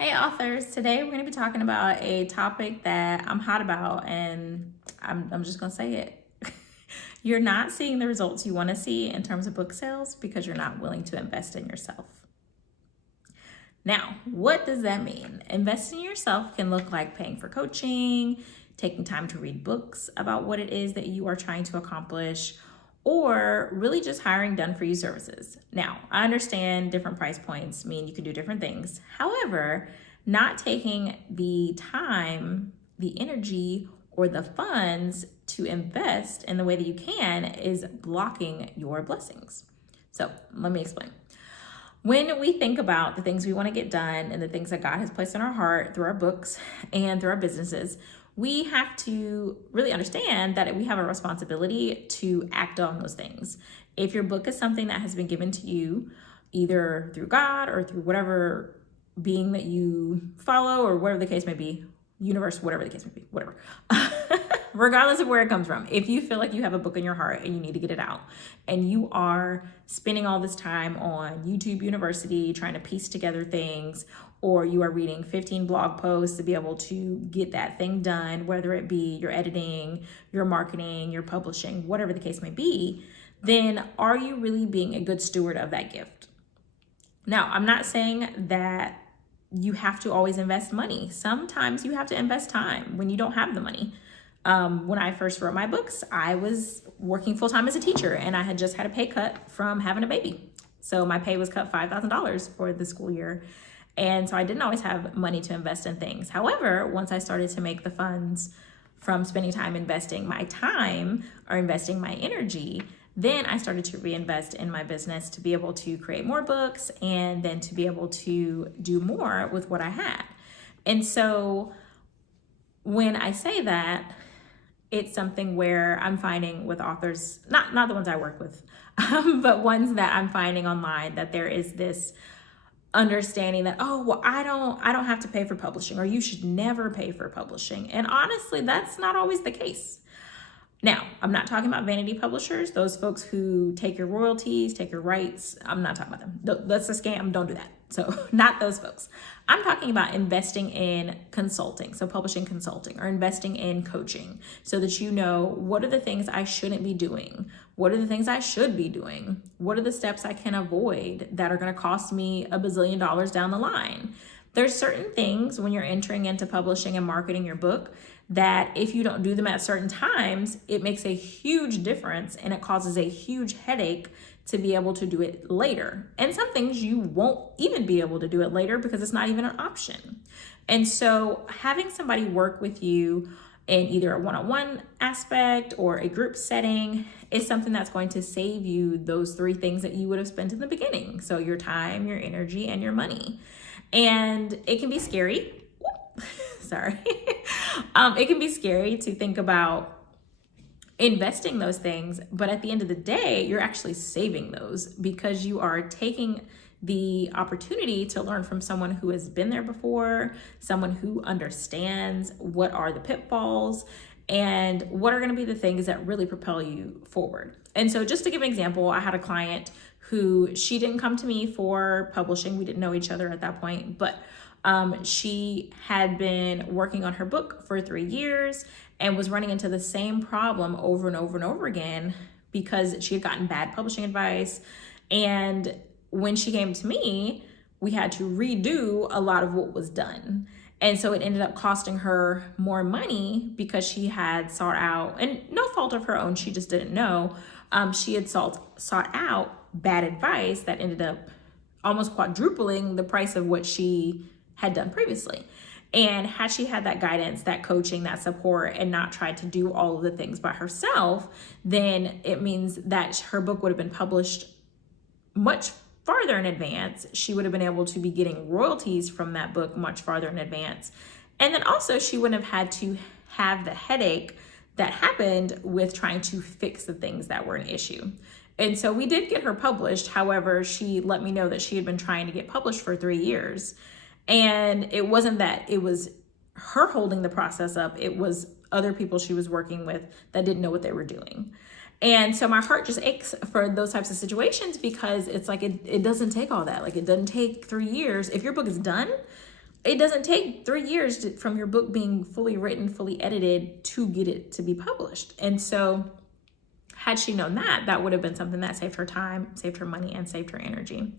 Hey authors, today we're going to be talking about a topic that I'm hot about, and I'm just going to say it. You're not seeing the results you want to see in terms of book sales because you're not willing to invest in yourself. Now, what does that mean? Investing in yourself can look like paying for coaching, taking time to read books about what it is that you are trying to accomplish, or really just hiring done-for-you services. Now, I understand different price points mean you can do different things. However, not taking the time, the energy, or the funds to invest in the way that you can is blocking your blessings. So let me explain. When we think about the things we want to get done and the things that God has placed in our heart through our books and through our businesses, we have to really understand that we have a responsibility to act on those things. If your book is something that has been given to you, either through God or through whatever being that you follow, or whatever the case may be, universe, whatever the case may be, whatever. Regardless of where it comes from, if you feel like you have a book in your heart and you need to get it out, and you are spending all this time on YouTube University trying to piece together things, or you are reading 15 blog posts to be able to get that thing done, whether it be your editing, your marketing, your publishing, whatever the case may be, then are you really being a good steward of that gift? Now, I'm not saying that you have to always invest money. Sometimes you have to invest time when you don't have the money. When I first wrote my books, I was working full-time as a teacher, and I had just had a pay cut from having a baby. So my pay was cut $5,000 for the school year. And so I didn't always have money to invest in things. However, once I started to make the funds from spending time investing my time or investing my energy, then I started to reinvest in my business to be able to create more books and then to be able to do more with what I had. And so when I say that, it's something where I'm finding with authors, not the ones I work with, but ones that I'm finding online, that there is this understanding that, oh, well, I don't have to pay for publishing, or you should never pay for publishing. And honestly, that's not always the case. Now, I'm not talking about vanity publishers, those folks who take your royalties, take your rights. I'm not talking about them. That's a scam. Don't do that. So not those folks. I'm talking about investing in consulting, so publishing consulting, or investing in coaching, so that you know, what are the things I shouldn't be doing? What are the things I should be doing? What are the steps I can avoid that are going to cost me $1 bazillion down the line? There's certain things when you're entering into publishing and marketing your book that if you don't do them at certain times, it makes a huge difference, and it causes a huge headache to be able to do it later. And some things you won't even be able to do it later because it's not even an option. And so having somebody work with you in either a one-on-one aspect or a group setting is something that's going to save you those three things that you would have spent in the beginning. So your time, your energy, and your money. And it can be scary. Sorry. It can be scary to think about investing those things, but at the end of the day, you're actually saving those because you are taking the opportunity to learn from someone who has been there before, someone who understands what are the pitfalls and what are going to be the things that really propel you forward. And so just to give an example, I had a client who, she didn't come to me for publishing. We didn't know each other at that point, but she had been working on her book for 3 years and was running into the same problem over and over and over again because she had gotten bad publishing advice. And when she came to me, we had to redo a lot of what was done. And so it ended up costing her more money because she had sought out, and no fault of her own, she just didn't know, she had sought out bad advice that ended up almost quadrupling the price of what she had done previously. And had she had that guidance, that coaching, that support, and not tried to do all of the things by herself, then it means that her book would have been published much farther in advance. She would have been able to be getting royalties from that book much farther in advance. And then also she wouldn't have had to have the headache that happened with trying to fix the things that were an issue. And so we did get her published. However, she let me know that she had been trying to get published for 3 years. And it wasn't that it was her holding the process up, it was other people she was working with that didn't know what they were doing. And so my heart just aches for those types of situations because it's like, it doesn't take all that. Like, it doesn't take 3 years. If your book is done, it doesn't take 3 years from your book being fully written, fully edited to get it to be published. And so had she known that, that would have been something that saved her time, saved her money, and saved her energy.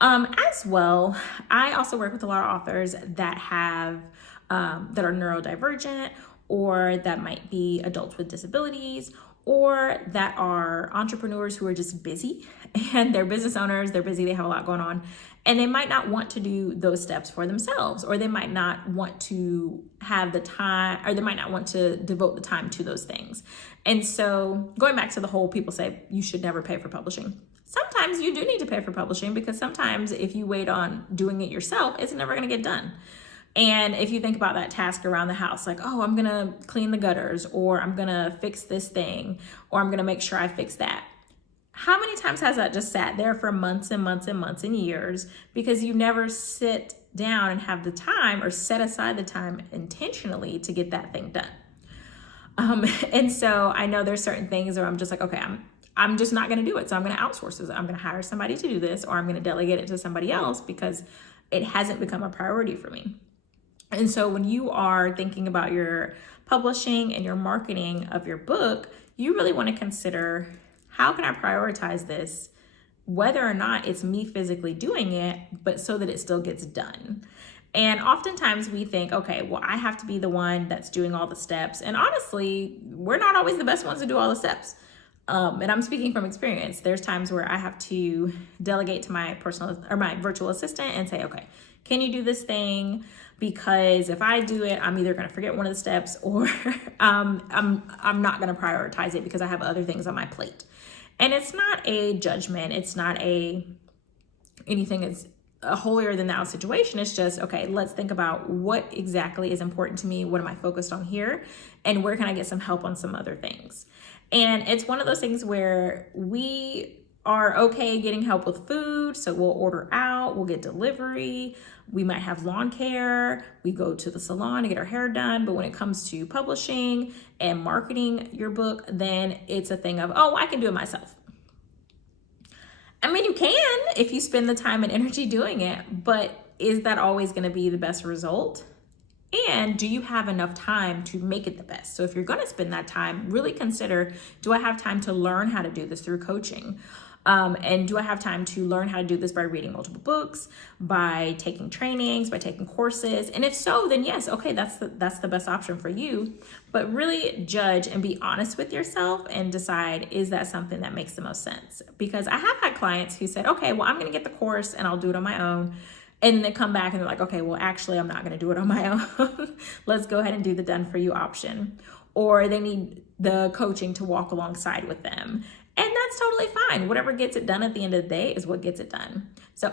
As well, I also work with a lot of authors that have that are neurodivergent, or that might be adults with disabilities, or that are entrepreneurs who are just busy, and they're business owners, they're busy, they have a lot going on, and they might not want to do those steps for themselves, or they might not want to have the time, or they might not want to devote the time to those things. And so going back to the whole people say you should never pay for publishing. Sometimes you do need to pay for publishing, because sometimes if you wait on doing it yourself, it's never going to get done. And if you think about that task around the house, like, oh, I'm going to clean the gutters, or I'm going to fix this thing, or I'm going to make sure I fix that. How many times has that just sat there for months and months and months and years because you never sit down and have the time, or set aside the time intentionally to get that thing done? And so I know there's certain things where I'm just like, okay, I'm just not going to do it. So I'm going to outsource this. I'm going to hire somebody to do this, or I'm going to delegate it to somebody else because it hasn't become a priority for me. And so when you are thinking about your publishing and your marketing of your book, you really want to consider, how can I prioritize this, whether or not it's me physically doing it, but so that it still gets done. And oftentimes we think, okay, well, I have to be the one that's doing all the steps. And honestly, we're not always the best ones to do all the steps. And I'm speaking from experience. There's times where I have to delegate to my personal or my virtual assistant and say, okay, can you do this thing? Because if I do it, I'm either going to forget one of the steps, or I'm not going to prioritize it because I have other things on my plate. And it's not a judgment. It's not anything. It's a holier than thou situation. It's just, okay, let's think about what exactly is important to me. What am I focused on here? And where can I get some help on some other things? And it's one of those things where we are okay getting help with food. So we'll order out, we'll get delivery. We might have lawn care. We go to the salon to get our hair done. But when it comes to publishing and marketing your book, then it's a thing of, oh, I can do it myself. I mean, you can if you spend the time and energy doing it, but is that always going to be the best result? And do you have enough time to make it the best? So if you're going to spend that time, really consider, do I have time to learn how to do this through coaching? And do I have time to learn how to do this by reading multiple books, by taking trainings, by taking courses? And if so, then yes, okay, that's the best option for you. But really judge and be honest with yourself and decide, is that something that makes the most sense? Because I have had clients who said, okay, well, I'm going to get the course and I'll do it on my own. And they come back and they're like, okay, well, actually, I'm not going to do it on my own. Let's go ahead and do the done for you option. Or they need the coaching to walk alongside with them. And that's totally fine. Whatever gets it done at the end of the day is what gets it done. So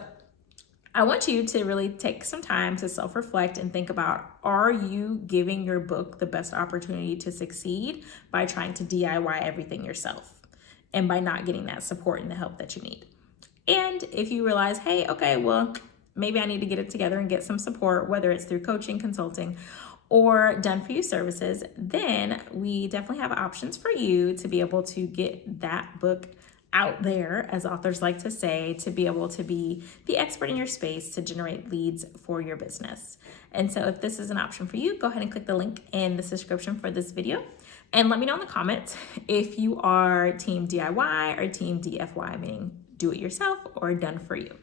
I want you to really take some time to self-reflect and think about, are you giving your book the best opportunity to succeed by trying to DIY everything yourself and by not getting that support and the help that you need? And if you realize, hey, okay, well, maybe I need to get it together and get some support, whether it's through coaching, consulting, or done for you services, then we definitely have options for you to be able to get that book out there, as authors like to say, to be able to be the expert in your space to generate leads for your business. And so if this is an option for you, go ahead and click the link in the description for this video. And let me know in the comments if you are team DIY or team DFY, meaning do it yourself or done for you.